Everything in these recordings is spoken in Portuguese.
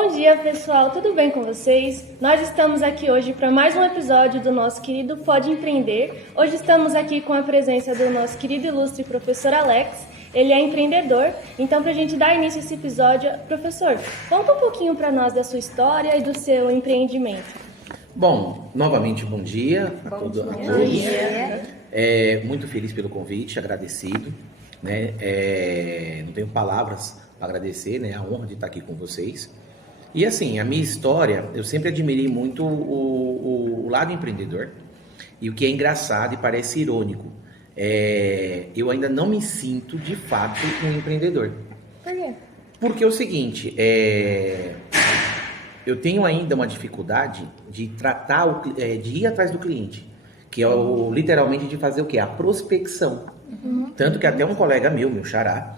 Bom dia, pessoal, tudo bem com vocês? Nós estamos aqui hoje para mais um episódio do nosso querido Pode Empreender. Hoje estamos aqui com a presença do nosso querido e ilustre professor Alex. Ele é empreendedor, então para a gente dar início a esse episódio, professor, conta um pouquinho para nós da sua história e do seu empreendimento. Bom, novamente bom dia a todos. Muito feliz pelo convite, agradecido, né? Não tenho palavras para agradecer, né? A honra de estar aqui com vocês. E assim, a minha história, eu sempre admirei muito o lado empreendedor. E o que é engraçado e parece irônico, eu ainda não me sinto de fato um empreendedor. Por quê? Porque é o seguinte, eu tenho ainda uma dificuldade de tratar, de ir atrás do cliente, que é literalmente de fazer o quê? A prospecção. Tanto que até um colega meu xará,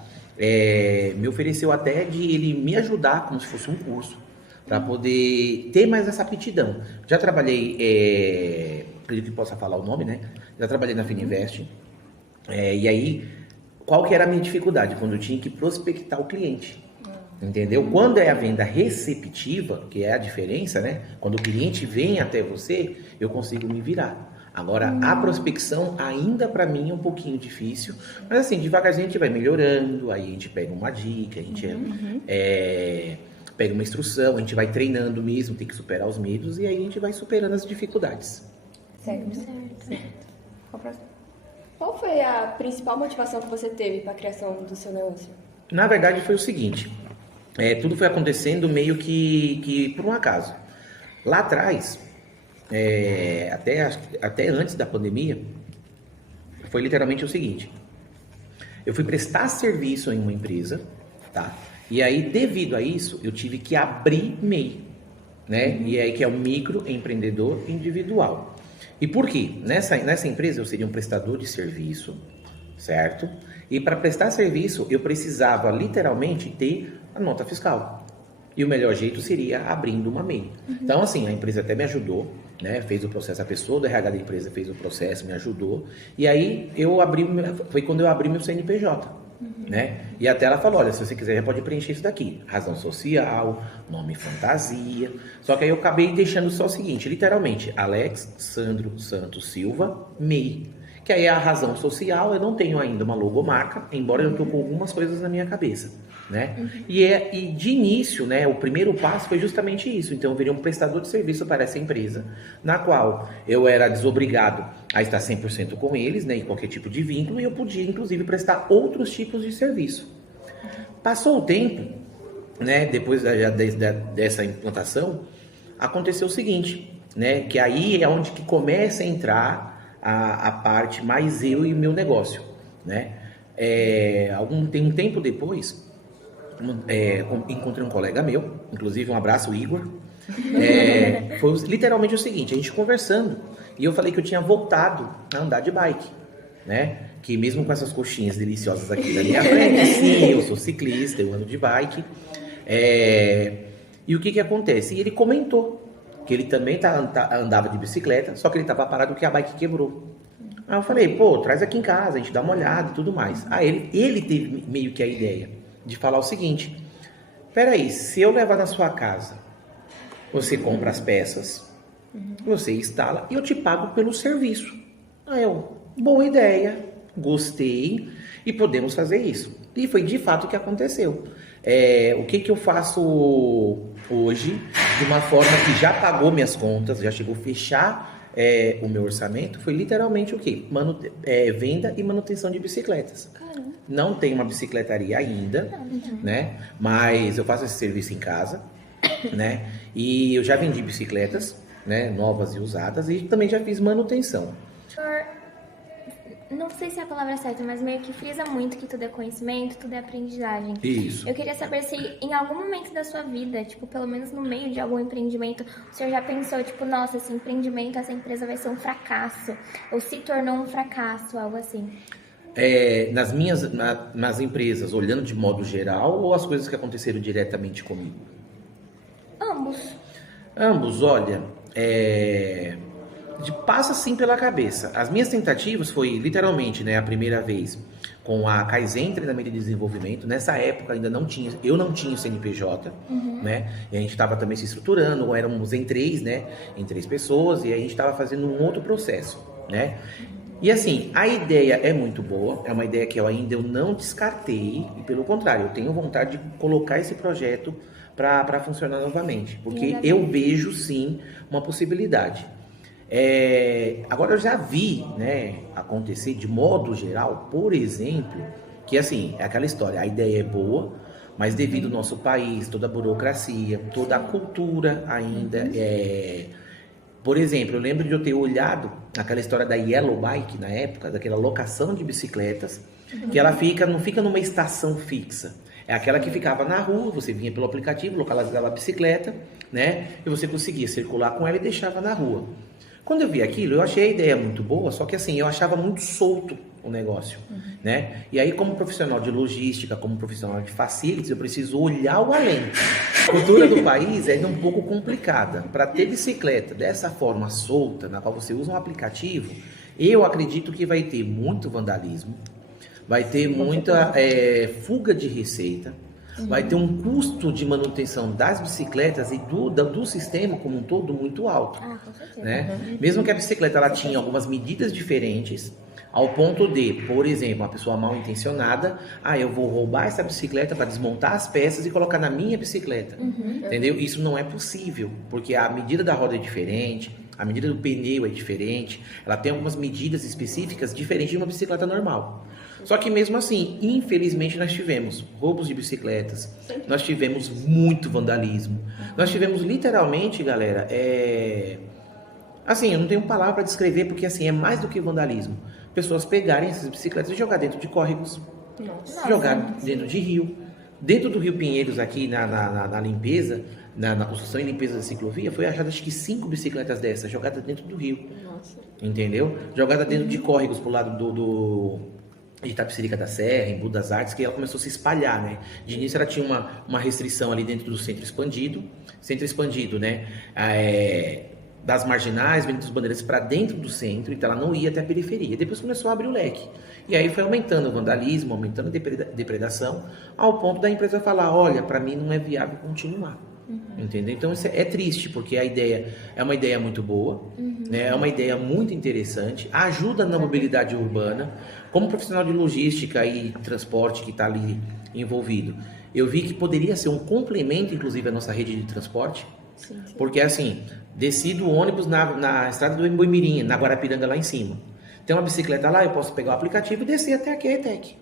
me ofereceu até de ele me ajudar como se fosse um curso, para poder ter mais essa aptidão. Já trabalhei, acredito que possa falar o nome, né? Já trabalhei na Fininvest, e aí, qual que era a minha dificuldade? Quando eu tinha que prospectar o cliente. Entendeu? Quando é a venda receptiva, que é a diferença, né? Quando o cliente vem até você, eu consigo me virar. Agora, a prospecção ainda para mim é um pouquinho difícil, mas assim, devagarzinho a gente vai melhorando, aí a gente pega uma dica, a gente pega uma instrução, a gente vai treinando mesmo, tem que superar os medos e aí a gente vai superando as dificuldades. Certo. Qual foi a principal motivação que você teve para a criação do seu negócio? Na verdade foi o seguinte, tudo foi acontecendo meio que por um acaso. Lá atrás, até antes da pandemia, foi literalmente o seguinte. Eu fui prestar serviço em uma empresa, tá? E aí, devido a isso, eu tive que abrir MEI, né? E aí que é o microempreendedor individual. E por quê? Nessa empresa eu seria um prestador de serviço, certo? E para prestar serviço eu precisava literalmente ter a nota fiscal. E o melhor jeito seria abrindo uma MEI. Então, assim, a empresa até me ajudou, né? Fez o processo, a pessoa do RH da empresa fez o processo, me ajudou. E aí, foi quando eu abri meu CNPJ, né? E até ela falou, olha, se você quiser, já pode preencher isso daqui. Razão social, nome fantasia. Só que aí eu acabei deixando só o seguinte, literalmente, Alex Sandro Santos Silva, MEI. Que aí é a razão social, eu não tenho ainda uma logomarca, embora eu estou com algumas coisas na minha cabeça, né? E de início, né, o primeiro passo foi justamente isso. Então eu virei um prestador de serviço para essa empresa, na qual eu era desobrigado a estar 100% com eles, né, em qualquer tipo de vínculo, e eu podia inclusive prestar outros tipos de serviço. Passou o tempo, né, depois dessa implantação, aconteceu o seguinte, né, que aí é onde que começa a entrar a parte mais eu e meu negócio, né? Tem um tempo depois, encontrei um colega meu, inclusive um abraço, Igor. Foi literalmente o seguinte, a gente conversando, e eu falei que eu tinha voltado a andar de bike, né? Que mesmo com essas coxinhas deliciosas aqui da minha frente, sim, eu sou ciclista, eu ando de bike. E o que acontece? E ele comentou que ele também andava de bicicleta, só que ele estava parado porque a bike quebrou. Aí eu falei, pô, traz aqui em casa, a gente dá uma olhada e tudo mais. Aí ele teve meio que a ideia de falar o seguinte, peraí, se eu levar na sua casa, você compra as peças, você instala e eu te pago pelo serviço. Aí eu, boa ideia, gostei e podemos fazer isso. E foi de fato o que aconteceu. O que eu faço hoje, de uma forma que já pagou minhas contas, já chegou a fechar o meu orçamento, foi literalmente o quê? Venda e manutenção de bicicletas. Caramba. Não tenho uma bicicletaria ainda, né? Mas eu faço esse serviço em casa, né? E eu já vendi bicicletas, né? Novas e usadas, e também já fiz manutenção. Não sei se é a palavra certa, mas meio que frisa muito que tudo é conhecimento, tudo é aprendizagem. Isso. Eu queria saber se em algum momento da sua vida, tipo, pelo menos no meio de algum empreendimento, o senhor já pensou, tipo, nossa, esse empreendimento, essa empresa vai ser um fracasso, ou se tornou um fracasso, algo assim. Nas empresas, olhando de modo geral, ou as coisas que aconteceram diretamente comigo? Ambos. Ambos, olha, passa assim pela cabeça. As minhas tentativas foi literalmente, né, a primeira vez com a Kaizen Treinamento e Desenvolvimento. Nessa época ainda não tinha, eu não tinha o CNPJ, né? E a gente estava também se estruturando, éramos em três, né? Em três pessoas, e a gente estava fazendo um outro processo, né? E assim, a ideia é muito boa, é uma ideia que eu não descartei, e pelo contrário, eu tenho vontade de colocar esse projeto para funcionar novamente, porque eu vejo sim uma possibilidade. Agora eu já vi, né, acontecer de modo geral, por exemplo, que assim, é aquela história, a ideia é boa, mas devido ao nosso país, toda a burocracia, toda a cultura ainda Por exemplo, eu lembro de eu ter olhado aquela história da Yellow Bike na época, daquela locação de bicicletas, que ela não fica numa estação fixa. É aquela que ficava na rua, você vinha pelo aplicativo, localizava a bicicleta, né? E você conseguia circular com ela e deixava na rua. Quando eu vi aquilo, eu achei a ideia muito boa, só que assim, eu achava muito solto o negócio, né? E aí, como profissional de logística, como profissional de facilities, eu preciso olhar o além. A cultura do país é um pouco complicada. Para ter bicicleta dessa forma solta, na qual você usa um aplicativo, eu acredito que vai ter muito vandalismo, vai ter muita fuga de receita, vai ter um custo de manutenção das bicicletas e do sistema como um todo muito alto. Com certeza. Né? Mesmo que a bicicleta ela tinha algumas medidas diferentes, ao ponto de, por exemplo, uma pessoa mal intencionada, eu vou roubar essa bicicleta para desmontar as peças e colocar na minha bicicleta. Entendeu? Isso não é possível, porque a medida da roda é diferente, a medida do pneu é diferente, ela tem algumas medidas específicas diferentes de uma bicicleta normal. Só que mesmo assim, infelizmente, nós tivemos roubos de bicicletas, nós tivemos muito vandalismo, nós tivemos literalmente, galera, assim, eu não tenho palavra para descrever, porque assim, é mais do que vandalismo. Pessoas pegarem essas bicicletas e jogar dentro de córregos, jogar dentro de rio. Dentro do Rio Pinheiros, aqui na limpeza, na construção e limpeza da ciclovia, foi achado acho que 5 bicicletas dessas, jogadas dentro do rio. Entendeu? Jogada dentro de córregos pro lado de Itapecerica da Serra, em Budas das Artes, que ela começou a se espalhar, né? De início ela tinha uma restrição ali dentro do centro expandido, né? Das marginais, vindo dos bandeirantes para dentro do centro, então ela não ia até a periferia. Depois começou a abrir o leque. E aí foi aumentando o vandalismo, aumentando a depredação, ao ponto da empresa falar, olha, para mim não é viável continuar. Entendeu? Então isso é triste, porque a ideia é uma ideia muito boa, né? É uma ideia muito interessante, ajuda na mobilidade urbana. Como profissional de logística e transporte que está ali envolvido, eu vi que poderia ser um complemento, inclusive, à nossa rede de transporte. Sim. Porque assim, desci do ônibus na estrada do Emboimirim, na Guarapiranga lá em cima. Tem uma bicicleta lá, eu posso pegar o aplicativo e descer até aqui a ETEC.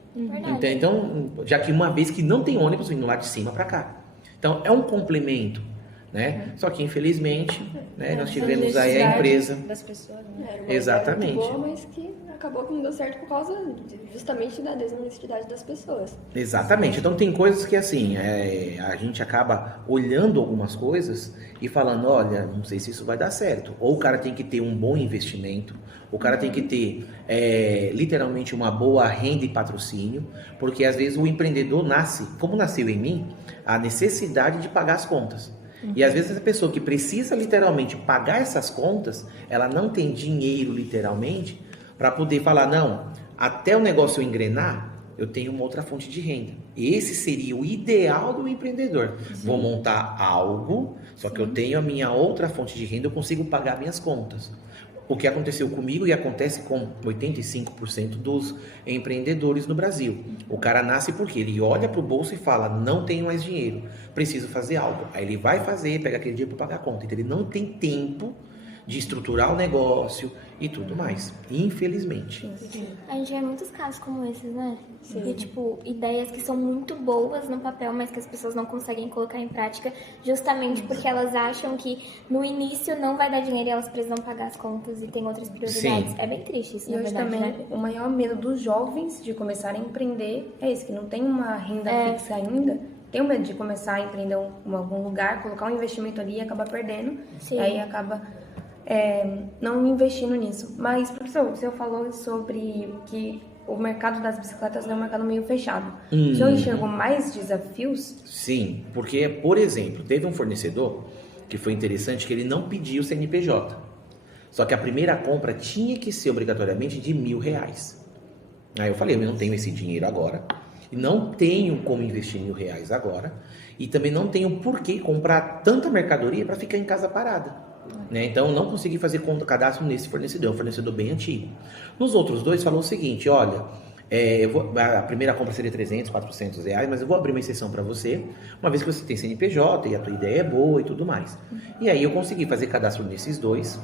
Então, já que uma vez que não tem ônibus vindo lá de cima para cá. Então, é um complemento, né? Só que, infelizmente, né, nós tivemos aí a empresa... das pessoas, né? Exatamente. Muito boa, mas que acabou que não deu certo por causa justamente da desonestidade das pessoas. Exatamente. Então, tem coisas que, assim, a gente acaba olhando algumas coisas e falando, olha, não sei se isso vai dar certo. Ou o cara tem que ter um bom investimento, o cara tem que ter, literalmente, uma boa renda e patrocínio, porque, às vezes, o empreendedor nasce, como nasceu em mim, a necessidade de pagar as contas. E às vezes a pessoa que precisa literalmente pagar essas contas, ela não tem dinheiro literalmente para poder falar, não, até o negócio engrenar, eu tenho uma outra fonte de renda. Esse seria o ideal do empreendedor. Vou montar algo, só que eu tenho a minha outra fonte de renda, eu consigo pagar minhas contas. O que aconteceu comigo e acontece com 85% dos empreendedores no Brasil. O cara nasce porque ele olha para o bolso e fala, não tenho mais dinheiro, preciso fazer algo. Aí ele vai fazer, pega aquele dinheiro para pagar a conta. Então ele não tem tempo de estruturar o negócio e tudo mais, infelizmente. A gente vê muitos casos como esses, né? Sim. De, tipo, ideias que são muito boas no papel, mas que as pessoas não conseguem colocar em prática, justamente porque elas acham que no início não vai dar dinheiro e elas precisam pagar as contas e tem outras prioridades. Sim. É bem triste isso, E na hoje verdade, também né? o maior medo dos jovens de começarem a empreender é esse, que não tem uma renda fixa ainda. Tem o medo de começar a empreender em algum lugar, colocar um investimento ali e acabar perdendo. Sim. E aí acaba não investindo nisso. Mas, professor, o senhor falou sobre que o mercado das bicicletas é um mercado meio fechado. O senhor enxergou mais desafios? Sim, porque, por exemplo, teve um fornecedor que foi interessante que ele não pediu o CNPJ. Só que a primeira compra tinha que ser obrigatoriamente de R$1.000. Aí eu falei, eu não tenho esse dinheiro agora, e não tenho como investir R$1.000 agora, e também não tenho por que comprar tanta mercadoria para ficar em casa parada. Né? Então eu não consegui fazer cadastro nesse fornecedor, é um fornecedor bem antigo. Nos outros dois falou o seguinte, olha, a primeira compra seria R$300, R$400, mas eu vou abrir uma exceção para você, uma vez que você tem CNPJ e a tua ideia é boa e tudo mais. E aí eu consegui fazer cadastro nesses dois,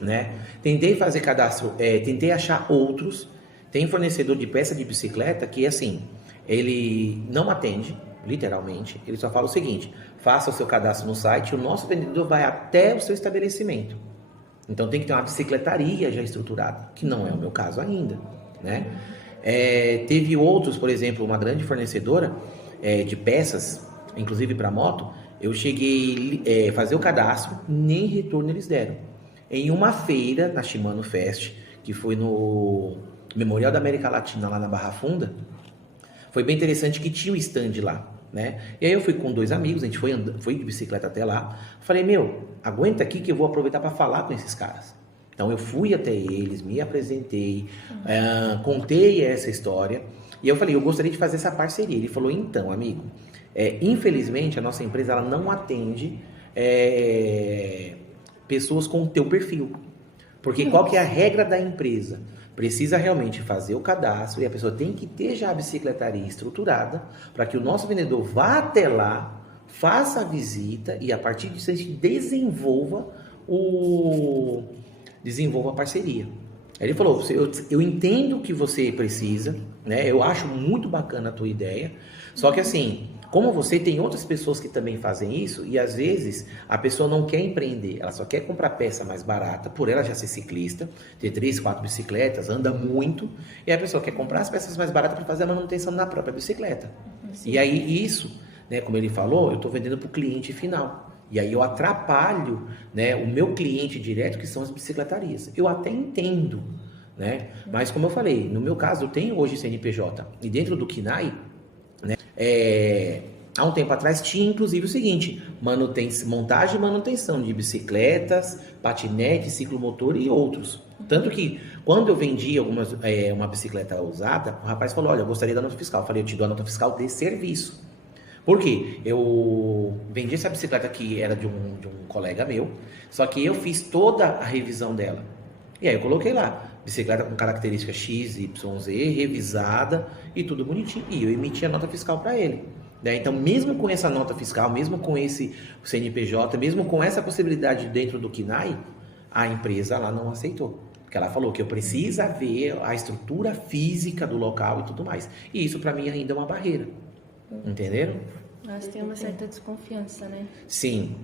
né? Tentei fazer cadastro, tentei achar outros. Tem fornecedor de peça de bicicleta que, assim, ele não atende, literalmente, ele só fala o seguinte, faça o seu cadastro no site, o nosso vendedor vai até o seu estabelecimento. Então tem que ter uma bicicletaria já estruturada, que não é o meu caso ainda, né? Teve outros, por exemplo, uma grande fornecedora de peças, inclusive para moto, eu cheguei a fazer o cadastro, nem retorno eles deram. Em uma feira, na Shimano Fest, que foi no Memorial da América Latina, lá na Barra Funda, foi bem interessante que tinha um stand lá, né? E aí eu fui com 2 amigos, a gente foi de bicicleta até lá, falei, aguenta aqui que eu vou aproveitar para falar com esses caras. Então eu fui até eles, me apresentei, contei essa história, e eu falei, eu gostaria de fazer essa parceria. Ele falou, então, amigo, infelizmente a nossa empresa ela não atende pessoas com o teu perfil. Porque qual que é a regra da empresa? Precisa realmente fazer o cadastro e a pessoa tem que ter já a bicicletaria estruturada para que o nosso vendedor vá até lá, faça a visita e a partir disso a gente desenvolva a parceria. Aí ele falou, eu entendo que você precisa, né? Eu acho muito bacana a tua ideia, só que assim, como você, tem outras pessoas que também fazem isso e às vezes a pessoa não quer empreender, ela só quer comprar peça mais barata, por ela já ser ciclista, ter 3, 4 bicicletas, anda muito, e a pessoa quer comprar as peças mais baratas para fazer a manutenção na própria bicicleta. Sim. E aí isso, né, como ele falou, eu estou vendendo para o cliente final. E aí eu atrapalho, né, o meu cliente direto, que são as bicicletarias. Eu até entendo, né? Mas como eu falei, no meu caso eu tenho hoje CNPJ, e dentro do KINAI, né, há um tempo atrás tinha inclusive o seguinte, montagem e manutenção de bicicletas, patinete, ciclomotor e outros. Tanto que quando eu vendi uma bicicleta usada, o rapaz falou, olha, eu gostaria da nota fiscal. Eu falei, eu te dou a nota fiscal de serviço. Por quê? Eu vendi essa bicicleta que era de um colega meu, só que eu fiz toda a revisão dela. E aí eu coloquei lá, bicicleta com característica X, Y, Z, revisada e tudo bonitinho. E eu emiti a nota fiscal para ele. Então, mesmo com essa nota fiscal, mesmo com esse CNPJ, mesmo com essa possibilidade dentro do KINAI, a empresa lá não aceitou. Porque ela falou que eu preciso ver a estrutura física do local e tudo mais. E isso para mim ainda é uma barreira. Entenderam? Mas tem uma certa desconfiança, né? Sim.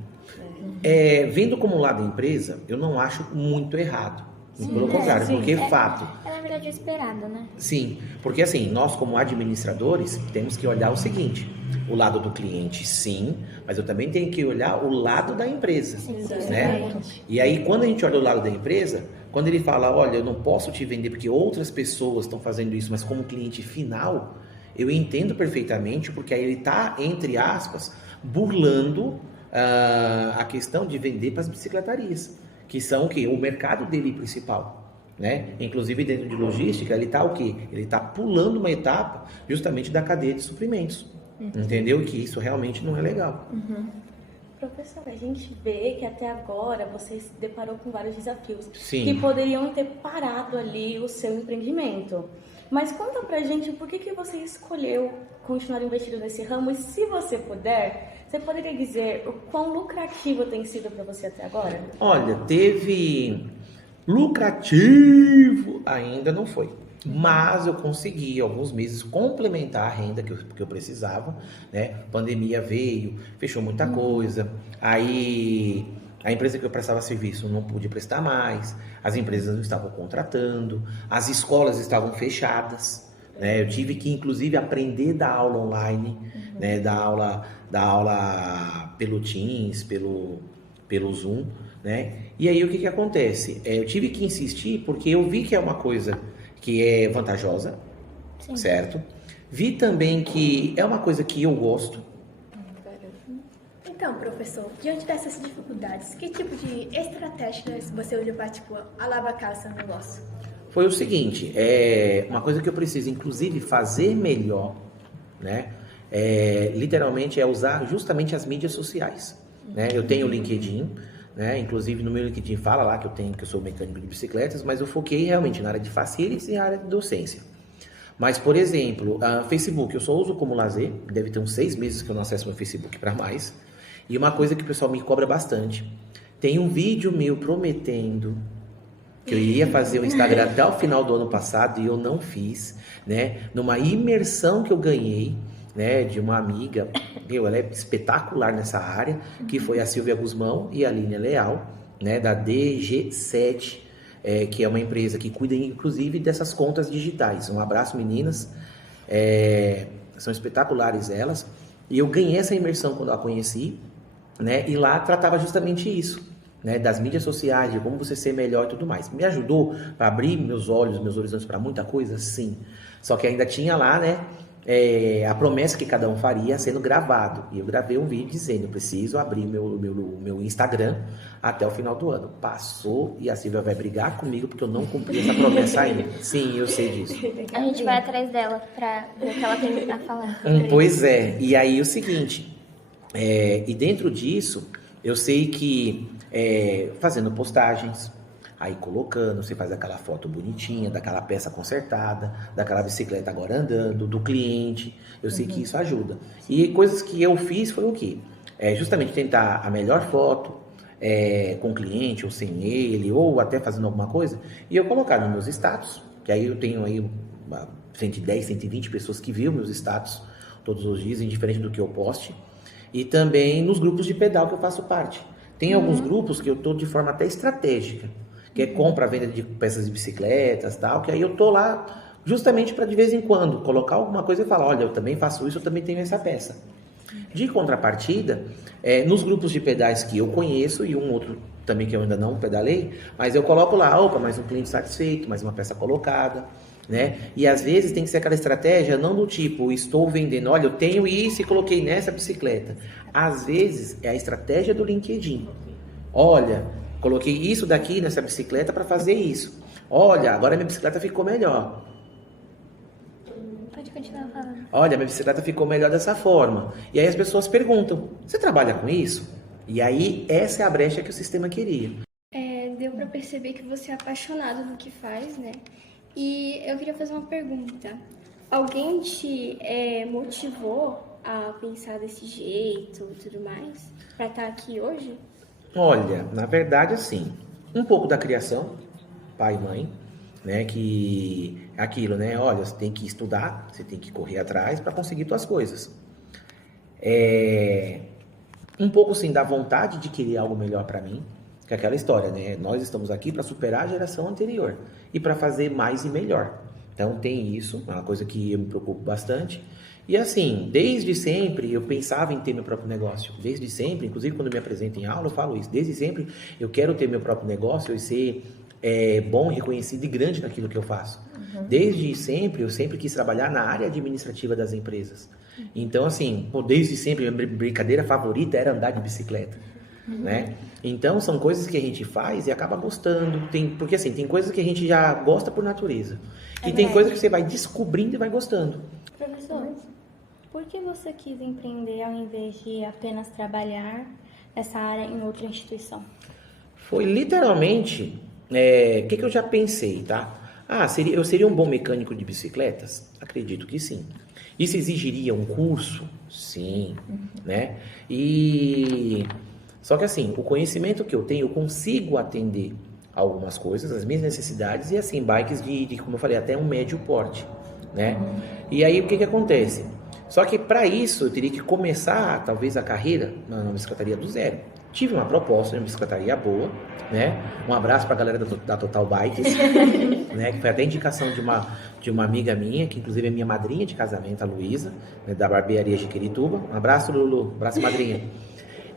Vendo como lado da empresa, eu não acho muito errado. Sim, pelo contrário, porque é fato. Na verdade, esperado, né? Sim, porque assim, nós como administradores temos que olhar o seguinte, o lado do cliente, sim, mas eu também tenho que olhar o lado da empresa, né? E aí, quando a gente olha o lado da empresa, quando ele fala, olha, eu não posso te vender porque outras pessoas estão fazendo isso, mas como cliente final, eu entendo perfeitamente, porque aí ele está, entre aspas, burlando a questão de vender para as bicicletarias, que são o quê? O mercado dele principal, né? Inclusive dentro de logística, ele está o quê? Ele está pulando uma etapa justamente da cadeia de suprimentos, entendeu? E que isso realmente não é legal. Professora, a gente vê que até agora você se deparou com vários desafios Sim. que poderiam ter parado ali o seu empreendimento. Mas conta pra gente por que você escolheu continuar investindo nesse ramo e se você puder, você poderia dizer o quão lucrativo tem sido para você até agora? Olha, teve lucrativo, ainda não foi. Mas eu consegui, alguns meses, complementar a renda que eu precisava, né? Pandemia veio, fechou muita coisa, aí a empresa que eu prestava serviço não pude prestar mais, as empresas não estavam contratando, as escolas estavam fechadas, né? Eu tive que, inclusive, aprender a dar aula online, né? Dar aula pelo Teams, pelo Zoom, né? E aí o que acontece? Eu tive que insistir porque eu vi que é uma coisa que é vantajosa, sim, certo? Vi também que é uma coisa que eu gosto, Então, professor, diante dessas dificuldades, que tipo de estratégias você usa para, tipo, alavancar o seu negócio? Foi o seguinte, uma coisa que eu preciso, inclusive, fazer melhor, né? Literalmente é usar justamente as mídias sociais, né? Eu tenho o LinkedIn, né? Inclusive no meu LinkedIn fala lá que eu sou mecânico de bicicletas, mas eu foquei realmente na área de facilities e na área de docência. Mas, por exemplo, Facebook eu só uso como lazer, deve ter uns 6 meses que eu não acesso meu Facebook para mais. E uma coisa que o pessoal me cobra bastante, tem um vídeo meu prometendo que eu iria fazer o Instagram até o final do ano passado e eu não fiz, né? Numa imersão que eu ganhei, né, de uma amiga, ela é espetacular nessa área, que foi a Silvia Guzmão e a Aline Leal, né, da DG7, que é uma empresa que cuida inclusive dessas contas digitais. Um abraço, meninas, são espetaculares elas, e eu ganhei essa imersão quando eu a conheci, né, e lá tratava justamente isso, né, das mídias sociais, de como você ser melhor e tudo mais. Me ajudou para abrir meus olhos, meus horizontes para muita coisa, sim. Só que ainda tinha lá, né, a promessa que cada um faria sendo gravado. E eu gravei um vídeo dizendo, eu preciso abrir meu Instagram até o final do ano. Passou e a Silvia vai brigar comigo porque eu não cumpri essa promessa ainda. Sim, eu sei disso. A gente vai atrás dela pra ver o que ela tem a falar. Pois é. E aí o seguinte, e dentro disso, eu sei que fazendo postagens, aí colocando, você faz aquela foto bonitinha, daquela peça consertada, daquela bicicleta agora andando, do cliente, eu sei que isso ajuda. E coisas que eu fiz foi o quê? Justamente tentar a melhor foto, com o cliente, ou sem ele, ou até fazendo alguma coisa, e eu colocar nos meus status, que aí eu tenho aí 110, 120 pessoas que viram meus status todos os dias, indiferente do que eu poste, e também nos grupos de pedal que eu faço parte. Tem alguns grupos que eu estou de forma até estratégica, que é compra, venda de peças de bicicletas, tal, que aí eu tô lá justamente para de vez em quando colocar alguma coisa e falar, olha, eu também faço isso, eu também tenho essa peça. De contrapartida, nos grupos de pedais que eu conheço e um outro também que eu ainda não pedalei, mas eu coloco lá, opa, mais um cliente satisfeito, mais uma peça colocada, né? E às vezes tem que ser aquela estratégia não do tipo, estou vendendo, olha, eu tenho isso e coloquei nessa bicicleta. Às vezes é a estratégia do LinkedIn. Olha, coloquei isso daqui nessa bicicleta para fazer isso. Olha, agora minha bicicleta ficou melhor. Pode continuar falando. Olha, minha bicicleta ficou melhor dessa forma. E aí as pessoas perguntam, você trabalha com isso? E aí essa é a brecha que o sistema queria. Deu pra perceber que você é apaixonado no que faz, né? E eu queria fazer uma pergunta. Alguém te motivou a pensar desse jeito e tudo mais? Pra estar aqui hoje? Olha, na verdade, assim, um pouco da criação, pai e mãe, né, que é aquilo, né, olha, você tem que estudar, você tem que correr atrás para conseguir suas coisas. Um pouco, sim, da vontade de querer algo melhor para mim, que é aquela história, né, nós estamos aqui para superar a geração anterior e para fazer mais e melhor. Então, tem isso, é uma coisa que eu me preocupo bastante. E assim, desde sempre eu pensava em ter meu próprio negócio. Desde sempre, inclusive quando eu me apresento em aula, eu falo isso. Desde sempre eu quero ter meu próprio negócio e ser bom, reconhecido e grande naquilo que eu faço. Desde sempre, eu sempre quis trabalhar na área administrativa das empresas. Então, assim, desde sempre, a minha brincadeira favorita era andar de bicicleta. Né? Então, são coisas que a gente faz e acaba gostando. Porque assim, tem coisas que a gente já gosta por natureza. E tem coisas que você vai descobrindo e vai gostando. Professor, por que você quis empreender ao invés de apenas trabalhar nessa área em outra instituição? Foi literalmente que eu já pensei, tá? Eu seria um bom mecânico de bicicletas? Acredito que sim. Isso exigiria um curso? Sim, né? Só que assim, o conhecimento que eu tenho, eu consigo atender algumas coisas, as minhas necessidades, e assim, bikes de como eu falei, até um médio porte, né? E aí, o que acontece? Só que para isso, eu teria que começar, talvez, a carreira na bicicletaria do zero. Tive uma proposta de uma bicicletaria boa, né? Um abraço para a galera da Total Bikes, né? Que foi até indicação de uma amiga minha, que inclusive é minha madrinha de casamento, a Luísa, né? Da barbearia de Quirituba. Um abraço, Lulu. Um abraço, madrinha.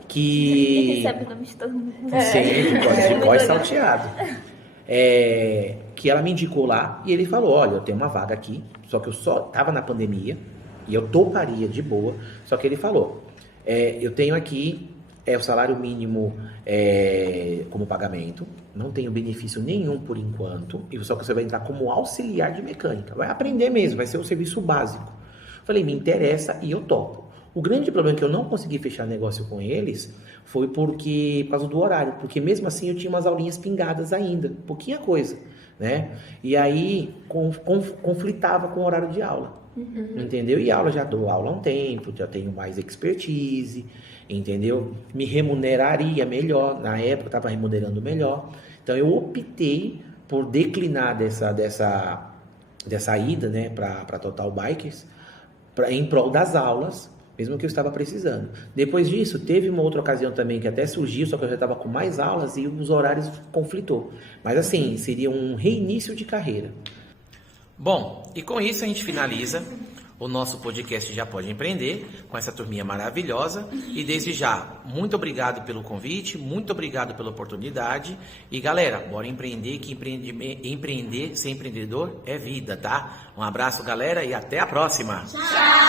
Que... Sabe o nome de todo mundo. Sim, de voz salteado. Que ela me indicou lá e ele falou, olha, eu tenho uma vaga aqui, só que eu só tava na pandemia e eu toparia de boa, só que ele falou, eu tenho aqui é o salário mínimo como pagamento, não tenho benefício nenhum por enquanto, e só que você vai entrar como auxiliar de mecânica, vai aprender mesmo, vai ser um serviço básico. Falei, me interessa e eu topo. O grande problema é que eu não consegui fechar negócio com eles foi por causa do horário, porque mesmo assim eu tinha umas aulinhas pingadas ainda, pouquinha coisa, né? E aí conflitava com o horário de aula, entendeu? E aula, já dou aula há um tempo, já tenho mais expertise, entendeu? Me remuneraria melhor, na época eu estava remunerando melhor, então eu optei por declinar dessa ida, né, para Total Bikers, em prol das aulas, mesmo que eu estava precisando. Depois disso, teve uma outra ocasião também que até surgiu, só que eu já estava com mais aulas e os horários conflitou. Mas assim, seria um reinício de carreira. Bom, e com isso a gente finaliza o nosso podcast Já Pode Empreender, com essa turminha maravilhosa. E desde já, muito obrigado pelo convite, muito obrigado pela oportunidade. E galera, bora empreender, que empreender sem empreendedor é vida, tá? Um abraço, galera, e até a próxima! Tchau!